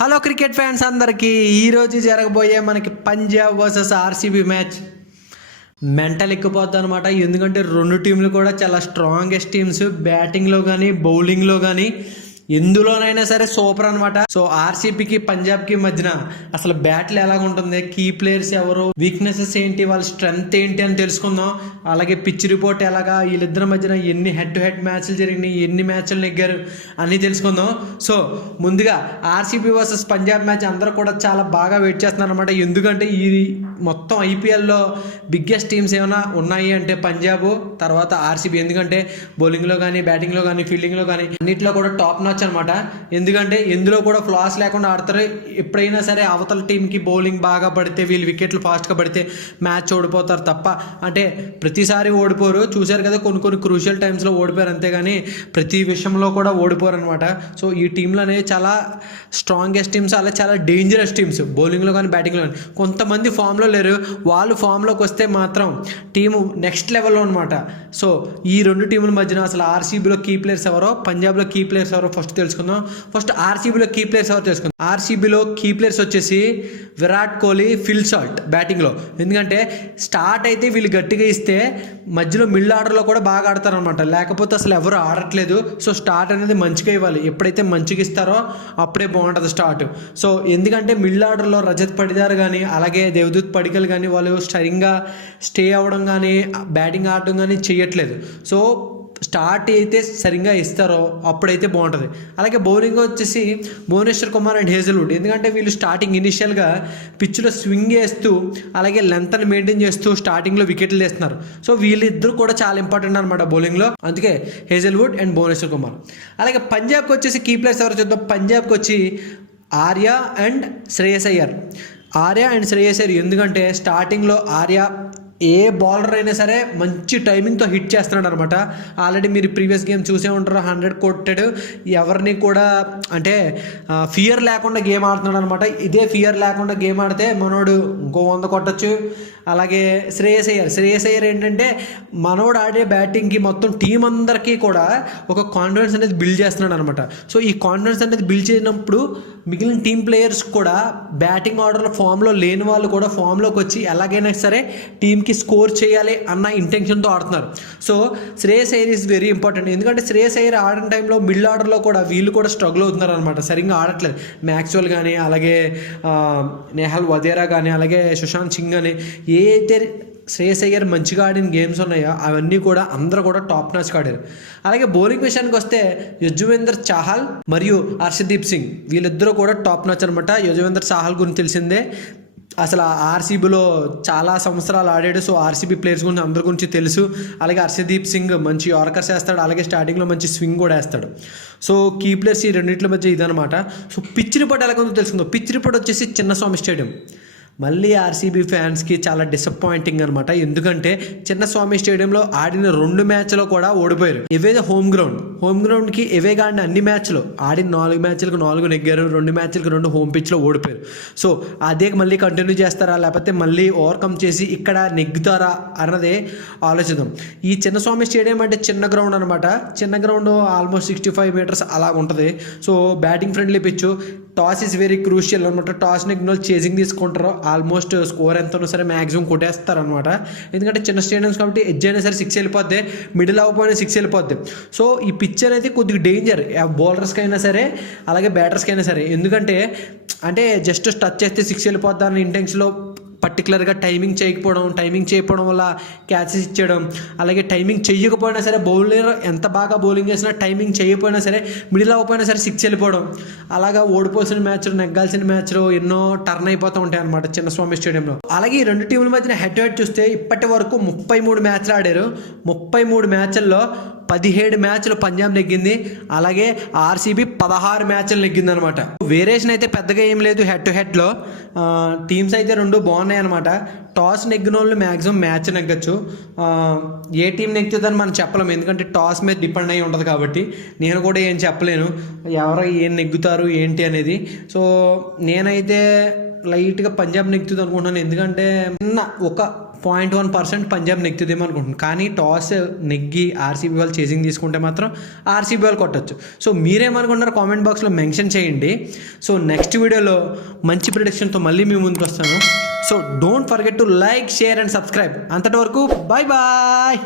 Hello cricket fans అందరికీ ఈరోజు జరగబోయే మనకి Punjab versus RCB match mental ఎక్కిపోద్ది అనమాట. ఎందుకంటే రెండు టీంలు కూడా చాలా స్ట్రాంగెస్ట్ టీమ్స్, బ్యాటింగ్లో కానీ బౌలింగ్లో కానీ ఎందులోనైనా సరే సూపర్ అనమాట. సో ఆర్సీబీకి పంజాబ్కి మధ్యన అసలు బ్యాట్లు ఎలాగ ఉంటుంది, కీ ప్లేయర్స్ ఎవరు, వీక్నెసెస్ ఏంటి, వాళ్ళ స్ట్రెంగ్త్ ఏంటి అని తెలుసుకుందాం. అలాగే పిచ్ రిపోర్ట్ ఎలాగా, వీళ్ళిద్దరి మధ్యన ఎన్ని హెడ్ టు హెడ్ మ్యాచ్లు జరిగినాయి, ఎన్ని మ్యాచ్లు నెగ్గారు అన్నీ తెలుసుకుందాం. సో ముందుగా ఆర్సీబీ వర్సెస్ పంజాబ్ మ్యాచ్ అందరూ కూడా చాలా బాగా వెయిట్ చేస్తున్నారు అనమాట. ఎందుకంటే ఈ మొత్తం ఐపీఎల్లో బిగ్గెస్ట్ టీమ్స్ ఏమైనా ఉన్నాయి అంటే పంజాబ్, తర్వాత ఆర్సీబీ. ఎందుకంటే బౌలింగ్లో కానీ బ్యాటింగ్లో కానీ ఫీల్డింగ్లో కానీ అన్నింటిలో కూడా టాప్ నాచ్ అనమాట. ఎందుకంటే ఎందులో కూడా ఫ్లాస్ లేకుండా ఆడతారు. ఎప్పుడైనా సరే అవతల టీంకి బౌలింగ్ బాగా పడితే, వీళ్ళు వికెట్లు ఫాస్ట్గా పడితే మ్యాచ్ ఓడిపోతారు తప్ప, అంటే ప్రతిసారి ఓడిపోరు. చూశారు కదా, కొన్ని క్రూషియల్ టైమ్స్లో ఓడిపోయారు, అంతేగాని ప్రతి విషయంలో కూడా ఓడిపోరు అనమాట. సో ఈ టీంలు అనేవి చాలా స్ట్రాంగెస్ట్ టీమ్స్, అలా చాలా డేంజరస్ టీమ్స్ బౌలింగ్లో కానీ బ్యాటింగ్లో కానీ. కొంతమంది ఫామ్లో లేరు, వాళ్ళు ఫామ్లోకి వస్తే మాత్రం టీము నెక్స్ట్ లెవెల్లో అనమాట. సో ఈ రెండు టీముల మధ్యన అసలు ఆర్సీబీలో కీ ప్లేయర్స్ ఎవరో, పంజాబ్లో కీ ప్లేయర్స్ ఎవరో ఫస్ట్ తెలుసుకుందాం. ఫస్ట్ ఆర్సీబీలో కీ ప్లేయర్స్ ఎవరో తెలుసుకుందాం. ఆర్సీబీలో కీ ప్లేయర్స్ వచ్చేసి విరాట్ కోహ్లీ, ఫిల్ సాల్ట్ బ్యాటింగ్లో. ఎందుకంటే స్టార్ట్ అయితే వీళ్ళు గట్టిగా ఇస్తే మధ్యలో మిడిల్ ఆర్డర్లో కూడా బాగా ఆడతారనమాట, లేకపోతే అసలు ఎవరు ఆడట్లేదు. సో స్టార్ట్ అనేది మంచిగా ఇవ్వాలి, ఎప్పుడైతే మంచిగా ఇస్తారో అప్పుడే బాగుంటుంది స్టార్ట్. సో ఎందుకంటే మిడిల్ ఆర్డర్లో రజత్ పడిదార్ కానీ అలాగే దేవదూత్ పడికల్ కానీ వాళ్ళు సరిగ్గా స్టే అవ్వడం కానీ బ్యాటింగ్ ఆడడం కానీ చేయట్లేదు. సో స్టార్ట్ అయితే సరిగ్గా ఇస్తారో అప్పుడైతే బాగుంటుంది. అలాగే బౌలింగ్ వచ్చేసి భువనేశ్వర్ కుమార్ అండ్ హేజల్వుడ్. ఎందుకంటే వీళ్ళు స్టార్టింగ్ ఇనిషియల్గా పిచ్లో స్వింగ్ చేస్తూ అలాగే లెంత్ని మెయింటైన్ చేస్తూ స్టార్టింగ్లో వికెట్లు తీస్తున్నారు. సో వీళ్ళిద్దరు కూడా చాలా ఇంపార్టెంట్ అనమాట బౌలింగ్లో, అందుకే హేజల్వుడ్ అండ్ భువనేశ్వర్ కుమార్. అలాగే పంజాబ్కి వచ్చేసి కీ ప్లేయర్స్ ఎవరు చూద్దాం. పంజాబ్కి వచ్చి ఆర్య అండ్ శ్రేయస్ అయ్యర్. ఆర్య అండ్ శ్రేయస్ అయ్యర్ ఎందుకంటే స్టార్టింగ్లో ఆర్య ఏ బౌలర్ అయినా సరే మంచి టైమింగ్తో హిట్ చేస్తున్నాడు అనమాట. ఆల్రెడీ మీరు ప్రీవియస్ గేమ్ చూసే ఉంటారు, 100 కొట్టాడు. ఎవరిని కూడా అంటే ఫియర్ లేకుండా గేమ్ ఆడుతున్నాడు అనమాట. ఇదే ఫియర్ లేకుండా గేమ్ ఆడితే మనోడు ఇంకో 100 కొట్టచ్చు. అలాగే శ్రేయస్ అయ్యర్ ఏంటంటే మనోడు ఆడే బ్యాటింగ్కి మొత్తం టీం అందరికీ కూడా ఒక కాన్ఫిడెన్స్ అనేది బిల్డ్ చేస్తున్నాడు అనమాట. సో ఈ కాన్ఫిడెన్స్ అనేది బిల్డ్ చేసినప్పుడు మిగిలిన టీం ప్లేయర్స్ కూడా బ్యాటింగ్ ఆర్డర్లో ఫామ్లో లేని వాళ్ళు కూడా ఫామ్లోకి వచ్చి ఎలాగైనా సరే టీంకి స్కోర్ చేయాలి అన్న ఇంటెన్షన్తో ఆడుతున్నారు. So Shreyas Iyer is very important. ఎందుకంటే శ్రేయస్ అయ్యర్ ఆడిన టైంలో మిడిల్ ఆర్డర్లో కూడా వీళ్ళు కూడా స్ట్రగుల్ అవుతున్నారు అనమాట, సరిగ్గా ఆడట్లేదు. మ్యాక్స్వెల్ కానీ అలాగే నెహల్ వదేరా కానీ అలాగే సుశాంత్ సింగ్ కానీ ఏ అయితే శ్రేయస్ అయ్యర్ మంచిగా ఆడిన గేమ్స్ ఉన్నాయో అవన్నీ కూడా అందరూ కూడా టాప్ నాచ్గా ఆడారు. అలాగే బౌలింగ్ విషయానికి వస్తే యుజ్వేంద్ర చాహల్ మరియు హర్షదీప్ సింగ్ వీళ్ళిద్దరూ కూడా టాప్ నాచ్ అనమాట. యుజ్వేంద్ర చాహల్ గురించి తెలిసిందే, అసలు ఆర్సీబీలో చాలా సంవత్సరాలు ఆడాడు. సో ఆర్సీబీ ప్లేయర్స్ గురించి అందరి గురించి తెలుసు. అలాగే హర్షదీప్ సింగ్ మంచి యార్కర్స్ వేస్తాడు, అలాగే స్టార్టింగ్లో మంచి స్వింగ్ కూడా వేస్తాడు. సో కీ ప్లేయర్స్ ఈ రెండింటి మధ్య ఇదనమాట. సో పిచ్ రిపోర్ట్ ఎలాగొందో తెలుసుకుందాం. పిచ్ రిపోర్ట్ వచ్చేసి చిన్నస్వామి స్టేడియం. మళ్ళీ ఆర్సీబీ ఫ్యాన్స్కి చాలా డిసప్పాయింటింగ్ అనమాట. ఎందుకంటే చిన్నస్వామి స్టేడియంలో ఆడిన 2 మ్యాచ్లో కూడా ఓడిపోయారు. ఇవేదో హోమ్ గ్రౌండ్కి ఇవేగా ఆడిన అన్ని మ్యాచ్లో ఆడిన 4 మ్యాచ్లకు 4 నెగ్గారు, 2 మ్యాచ్లకు 2 హోమ్ పిచ్లో ఓడిపోయారు. సో అదే మళ్ళీ కంటిన్యూ చేస్తారా లేకపోతే మళ్ళీ ఓవర్కమ్ చేసి ఇక్కడ నెగ్గుతారా అన్నదే ఆలోచిద్దాం. ఈ చిన్నస్వామి స్టేడియం అంటే చిన్న గ్రౌండ్ అనమాట. చిన్న గ్రౌండ్ ఆల్మోస్ట్ 65 మీటర్స్ అలా ఉంటుంది. So batting friendly Picchu. Toss is very crucial అనమాట. టాస్ నెగ్గిన వాళ్ళు చేజింగ్ తీసుకుంటారు, ఆల్మోస్ట్ స్కోర్ ఎంత ఉన్నా సరే మ్యాక్సిమం కొట్టేస్తారు అనమాట. ఎందుకంటే చిన్న స్టేడియంస్ కాబట్టి ఎడ్జ్ అయినా సరే 6 వెళ్ళిపోద్ది, మిడిల్ అవ్వకపోయినా 6 వెళ్ళిపోద్ది. సో ఈ పిచ్ అనేది కొద్దిగా డేంజర్ బౌలర్స్కి అయినా సరే అలాగే బ్యాటర్స్కి అయినా సరే. ఎందుకంటే అంటే జస్ట్ టచ్ చేస్తే 6 వెళ్ళిపోద్ది అన్న ఇంటెన్షన్లో పర్టికులర్గా టైమింగ్ చేయకపోవడం వల్ల క్యాచెస్ ఇచ్చేయడం, అలాగే టైమింగ్ చేయకపోయినా సరే బౌలర్ ఎంత బాగా బౌలింగ్ చేసినా టైమింగ్ చేయకపోయినా సరే మిడిల్ అవ్వకపోయినా సరే 6 వెళ్ళిపోవడం, అలాగా ఓడిపోసిన మ్యాచ్లు నెగ్గాల్సిన మ్యాచ్లు ఎన్నో టర్న్ అయిపోతూ ఉంటాయి అనమాట చిన్నస్వామి స్టేడియంలో. అలాగే ఈ రెండు టీముల మధ్యన హెడ్ టు హెడ్ చూస్తే ఇప్పటి వరకు 33 మ్యాచ్లు ఆడారు. 33 మ్యాచ్ల్లో 17 మ్యాచ్లు పంజాబ్ నెగ్గింది, అలాగే ఆర్సీబీ 16 మ్యాచ్లు నెగ్గింది అనమాట. వేరియేషన్ అయితే పెద్దగా ఏం లేదు హెడ్ టు హెడ్లో. టీమ్స్ అయితే 2 బాగున్నాయి అనమాట. టాస్ నెగ్గిన వాళ్ళు మ్యాక్సిమం మ్యాచ్ నెగ్గచ్చు. ఏ టీం నెగ్గుతుందని మనం చెప్పలేము, ఎందుకంటే టాస్ మీద డిపెండ్ అయి ఉంటుంది కాబట్టి నేను కూడా ఏం చెప్పలేను ఎవరు ఏం నెగ్గుతారు ఏంటి అనేది. సో నేనైతే లైట్గా పంజాబ్ నెగ్గుతుంది అనుకుంటున్నాను. ఎందుకంటే ఒక 0.1% పంజాబ్ నెగ్గుతుందేమో అనుకుంటున్నాను. కానీ టాస్ నెగ్గి ఆర్సీబీ వాళ్ళు చేసింగ్ తీసుకుంటే మాత్రం ఆర్సీబీ వాళ్ళు కొట్టచ్చు. సో మీరేమనుకుంటున్నారు కామెంట్ బాక్స్లో మెన్షన్ చేయండి. సో నెక్స్ట్ వీడియోలో మంచి ప్రిడిక్షన్తో మళ్ళీ మీ ముందుకు వస్తాను. So don't forget to like, share and subscribe. అంతటి వరకు బాయ్ బాయ్.